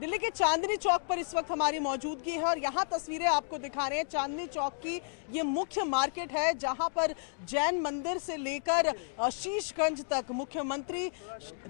दिल्ली के चांदनी चौक पर इस वक्त हमारी मौजूदगी है और यहाँ तस्वीरें आपको दिखा रहे हैं। चांदनी चौक की ये मुख्य मार्केट है जहाँ पर जैन मंदिर से लेकर शीशगंज तक मुख्यमंत्री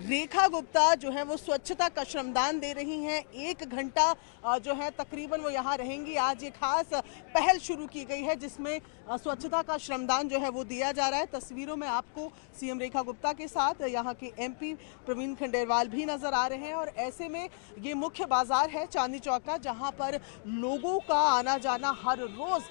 रेखा गुप्ता जो है वो स्वच्छता का श्रमदान दे रही हैं। 1 घंटा जो है तकरीबन वो यहाँ रहेंगी। आज ये खास पहल शुरू की गई है जिसमें स्वच्छता का श्रमदान जो है वो दिया जा रहा है। तस्वीरों में आपको सीएम रेखा गुप्ता के साथ यहाँ के एमपी प्रवीण खंडेलवाल भी नजर आ रहे हैं और ऐसे में ये मुख्य बाजार है चांदनी चौक का जहां पर लोगों का आना जाना हर रोज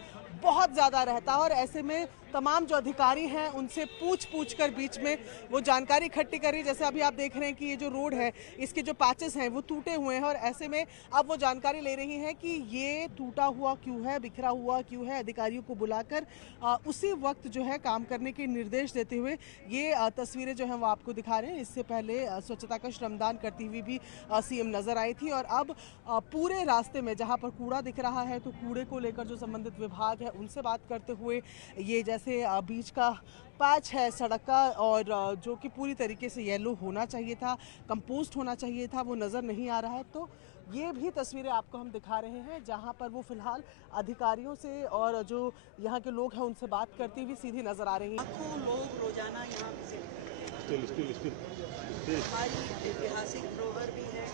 बहुत ज़्यादा रहता है और ऐसे में तमाम जो अधिकारी हैं उनसे पूछ कर बीच में वो जानकारी इकट्ठी कर रही है। जैसे अभी आप देख रहे हैं कि ये जो रोड है इसके जो पैचेस हैं वो टूटे हुए हैं और ऐसे में अब वो जानकारी ले रही हैं कि ये टूटा हुआ क्यों है, बिखरा हुआ क्यों है। अधिकारियों को बुलाकर उसी वक्त जो है काम करने के निर्देश देते हुए ये तस्वीरें जो हैं वो आपको दिखा रहे हैं। इससे पहले स्वच्छता का श्रमदान करती हुई भी सीएम नजर आई थी और अब पूरे रास्ते में जहाँ पर कूड़ा दिख रहा है तो कूड़े को लेकर जो संबंधित विभाग है उनसे बात करते हुए ये जैसे बीच का पैच है सड़क का और जो कि पूरी तरीके से येलो होना चाहिए था, कंपोस्ट होना चाहिए था, वो नज़र नहीं आ रहा है। तो ये भी तस्वीरें आपको हम दिखा रहे हैं जहां पर वो फिलहाल अधिकारियों से और जो यहाँ के लोग हैं उनसे बात करती हुई सीधी नज़र आ रही हैं। लाखों लोग रोजाना यहाँ विजिट करते हैं। हमारी ऐतिहासिक धरोहर भी है,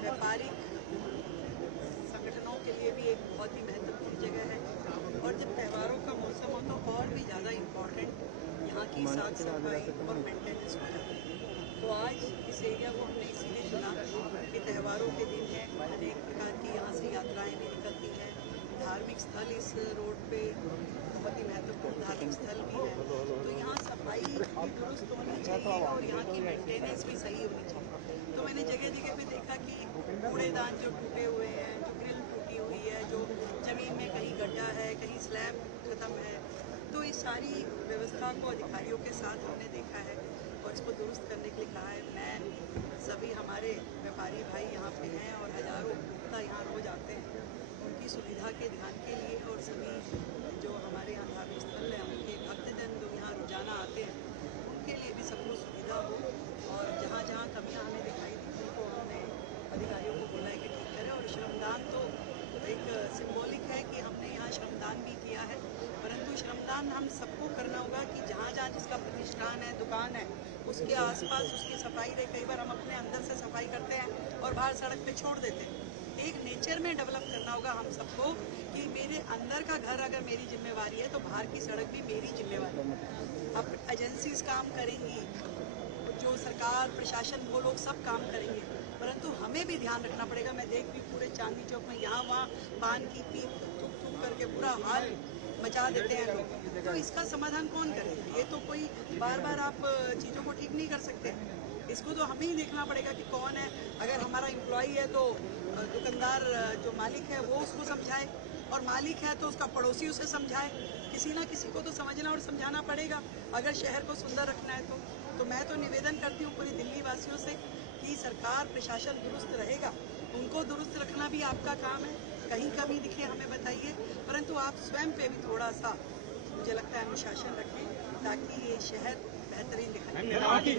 व्यापारिक संगठनों के लिए भी एक बहुत ही महत्वपूर्ण जगह है और जब त्योहारों का मौसम हो तो और भी ज़्यादा इम्पोर्टेंट यहाँ की साफ सफाई और मेंटेनेंस हो जाती है। तो आज इस एरिया को हमने इसीलिए चुना कि त्योहारों के दिन है, अनेक प्रकार की यहाँ से यात्राएं भी निकलती हैं। धार्मिक स्थल इस रोड पे बहुत ही महत्वपूर्ण धार्मिक स्थल भी है, तो यहाँ सफाई भी दुरुस्त होनी चाहिए और यहाँ की मेंटेनेंस भी सही होनी चाहिए। तो मैंने जगह जगह पे देखा कि कूड़ेदान जो टूटे हुए हैं, जो ग्रिल टूटी हुई है, जो जमीन में कहीं गड्ढा है, कहीं स्लैब खत्म है, तो इस सारी व्यवस्था को अधिकारियों के साथ हमने देखा है और इसको दुरुस्त करने के लिए कहा है। मैं सभी हमारे व्यापारी भाई यहाँ पे हैं और हजारों भक्ता यहाँ रोज आते हैं, उनकी सुविधा के ध्यान के लिए और सभी जो हमारे यहाँ धार्मिक स्थल है उनके भक्तजन जो यहाँ रोजाना आते हैं उनके लिए भी सबको सुविधा हो और जहाँ जहाँ कमियाँ हमें दिखाई दी उनको हमने अधिकारियों को बोला है कि ठीक करें। और श्रमदान तो एक सिंबॉलिक है कि हमने यहाँ श्रमदान भी किया है, परंतु श्रमदान हम सबको करना होगा कि जहाँ जहाँ जिसका प्रतिष्ठान है, दुकान है, उसके आसपास उसकी सफाई रहे। कई बार हम अपने अंदर से सफाई करते हैं और बाहर सड़क पे छोड़ देते हैं। एक नेचर में डेवलप करना होगा हम सबको कि मेरे अंदर का घर अगर मेरी जिम्मेवारी है तो बाहर की सड़क भी मेरी जिम्मेवारी है। अब एजेंसीज काम करेंगी, जो सरकार प्रशासन वो लोग सब काम करेंगे, परंतु हमें भी ध्यान रखना पड़ेगा। मैं देख भी पूरे चांदनी चौक में यहाँ वहाँ पान की पीप थूक थूक करके पूरा हाल मचा देते हैं लोग, तो इसका समाधान कौन करेगा? ये तो कोई बार बार आप चीज़ों को ठीक नहीं कर सकते। इसको तो हमें ही देखना पड़ेगा कि कौन है। अगर हमारा एम्प्लॉई है तो दुकानदार जो मालिक है वो उसको समझाए और मालिक है तो उसका पड़ोसी उसे समझाए। किसी ना किसी को तो समझना और समझाना पड़ेगा अगर शहर को सुंदर रखना है तो मैं तो निवेदन करती हूँ पूरी दिल्ली वासियों से कि सरकार प्रशासन दुरुस्त रहेगा, उनको दुरुस्त रखना भी आपका काम है। कहीं कमी दिखे हमें बताइए, परंतु आप स्वयं पे भी थोड़ा सा मुझे लगता है अनुशासन रखें ताकि ये शहर बेहतरीन दिखाई।